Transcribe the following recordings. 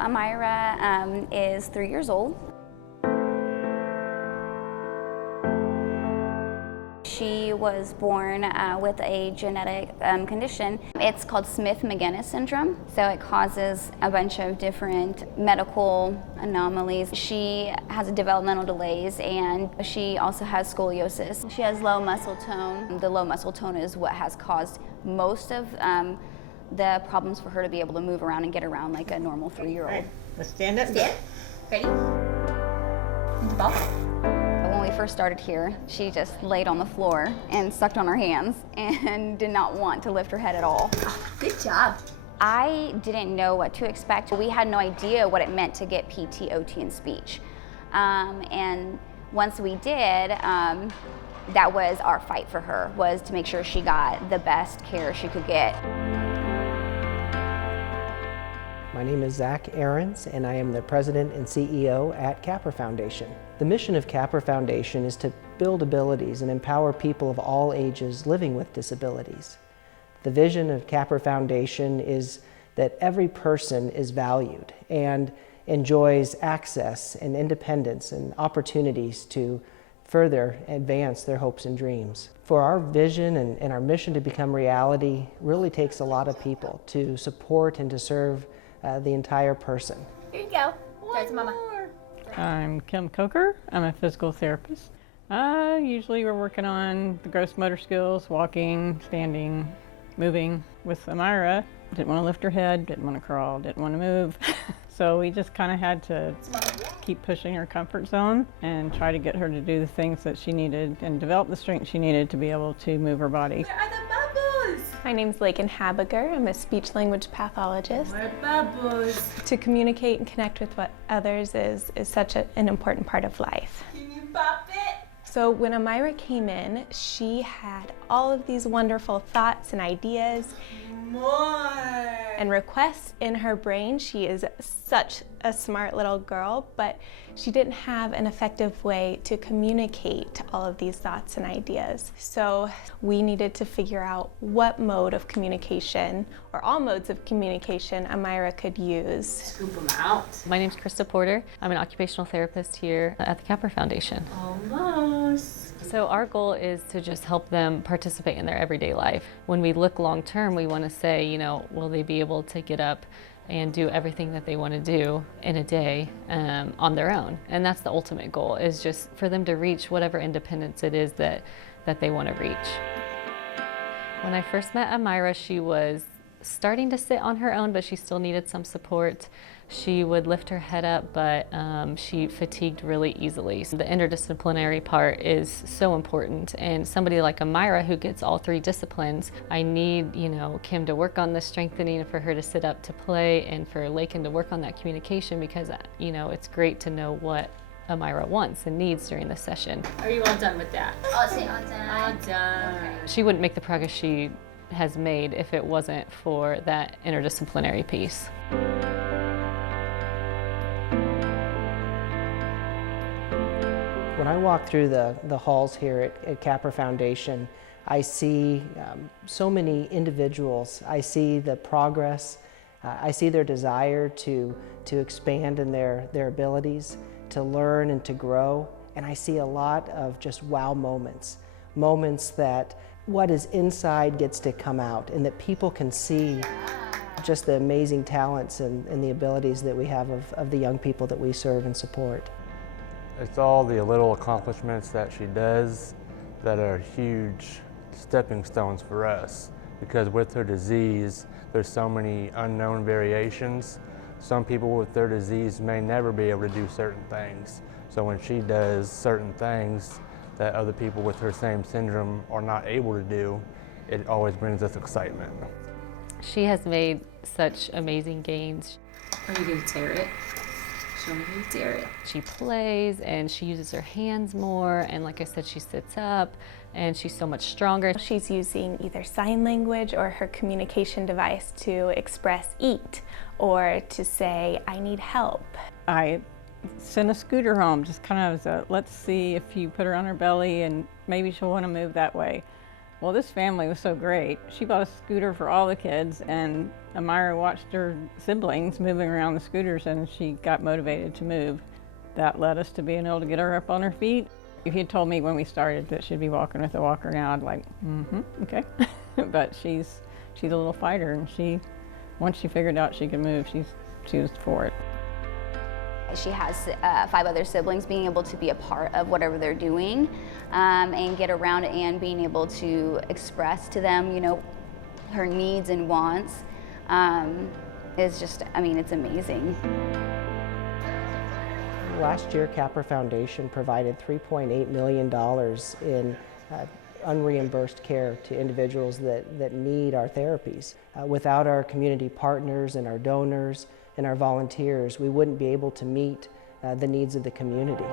Amira is 3 years old. She was born with a genetic condition. It's called Smith-Magenis syndrome. So it causes a bunch of different medical anomalies. She has developmental delays, and she also has scoliosis. She has low muscle tone. The low muscle tone is what has caused most of the problems for her to be able to move around and get around like a normal 3-year-old. All right, let's stand up. Stand. Ready? Ball. When we first started here, she just laid on the floor and sucked on her hands and did not want to lift her head at all. Oh, good job. I didn't know what to expect. We had no idea what it meant to get PT, OT, and speech. And once we did, that was our fight for her, was to make sure she got the best care she could get. My name is Zach Ahrens, and I am the President and CEO at Capper Foundation. The mission of Capper Foundation is to build abilities and empower people of all ages living with disabilities. The vision of Capper Foundation is that every person is valued and enjoys access and independence and opportunities to further advance their hopes and dreams. For our vision and our mission to become reality really takes a lot of people to support and to serve the entire person. Here you go. That's Mama. I'm Kim Coker. I'm a physical therapist. Usually we're working on the gross motor skills, walking, standing, moving. With Amira, didn't want to lift her head, didn't want to crawl, didn't want to move. So we just kind of had to keep pushing her comfort zone and try to get her to do the things that she needed and develop the strength she needed to be able to move her body. Where are the bubbles? My name's Lakin Habiger. I'm a speech-language pathologist. More bubbles. To communicate and connect with others is such an important part of life. Can you pop it? So when Amira came in, she had all of these wonderful thoughts and ideas More. and requests in her brain. She is such a smart little girl, but she didn't have an effective way to communicate all of these thoughts and ideas. So we needed to figure out what mode of communication, or all modes of communication, Amira could use. Scoop them out. My name's Krista Porter. I'm an occupational therapist here at the Capper Foundation. Almost. So our goal is to just help them participate in their everyday life. When we look long term, we want to say, you know, will they be able to get up and do everything that they want to do in a day on their own? And that's the ultimate goal, is just for them to reach whatever independence it is that they want to reach. When I first met Amira, she was starting to sit on her own, but she still needed some support. She would lift her head up, but she fatigued really easily. So the interdisciplinary part is so important, and somebody like Amira who gets all 3 disciplines, I need, you know, Kim to work on the strengthening, for her to sit up to play, and for Lakin to work on that communication, because, you know, it's great to know what Amira wants and needs during the session. Are you all done with that? I'll say all done. All done. Okay. She wouldn't make the progress she has made if it wasn't for that interdisciplinary piece. When I walk through the halls here at Capper Foundation, I see so many individuals. I see the progress. I see their desire to expand in their abilities, to learn and to grow. And I see a lot of just wow moments, moments that what is inside gets to come out, and that people can see just the amazing talents and the abilities that we have of the young people that we serve and support. It's all the little accomplishments that she does that are huge stepping stones for us, because with her disease, there's so many unknown variations. Some people with their disease may never be able to do certain things. So when she does certain things that other people with her same syndrome are not able to do, it always brings us excitement. She has made such amazing gains. Are you going to tear it? Show me how you tear it. She plays and she uses her hands more, and like I said, she sits up and she's so much stronger. She's using either sign language or her communication device to express eat, or to say, I need help. I sent a scooter home, just kind of as a, let's see if you put her on her belly and maybe she'll want to move that way. Well, this family was so great. She bought a scooter for all the kids, and Amira watched her siblings moving around the scooters, and she got motivated to move. That led us to being able to get her up on her feet. If you'd told me when we started that she'd be walking with a walker now, I'd like, okay. But she's a little fighter, and once she figured out she could move, she was for it. She has 5 other siblings. Being able to be a part of whatever they're doing and get around and being able to express to them, her needs and wants is just, it's amazing. Last year, Capra Foundation provided $3.8 million in unreimbursed care to individuals that need our therapies. Without our community partners and our donors and our volunteers, we wouldn't be able to meet the needs of the community.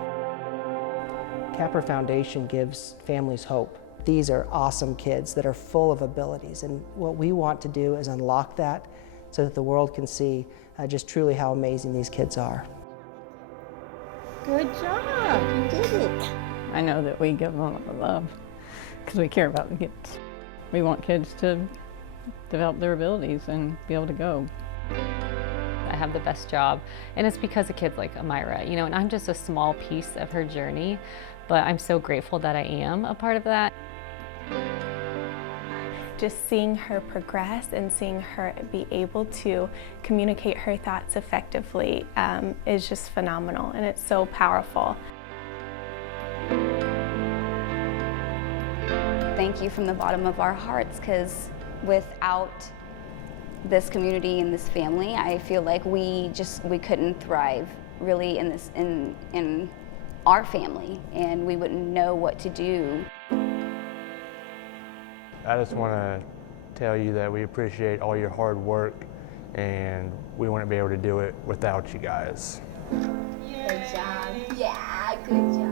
Capra Foundation gives families hope. These are awesome kids that are full of abilities, and what we want to do is unlock that so that the world can see just truly how amazing these kids are. Good job, you did it. I know that we give them a lot of love because we care about the kids. We want kids to develop their abilities and be able to go. I have the best job, and it's because of kids like Amira, and I'm just a small piece of her journey, but I'm so grateful that I am a part of that. Just seeing her progress and seeing her be able to communicate her thoughts effectively is just phenomenal, and it's so powerful. Thank you from the bottom of our hearts, because without this community and this family, I feel like we couldn't thrive really in our family, and we wouldn't know what to do. I just want to tell you that we appreciate all your hard work, and we wouldn't be able to do it without you guys. Good job. Yeah, good job.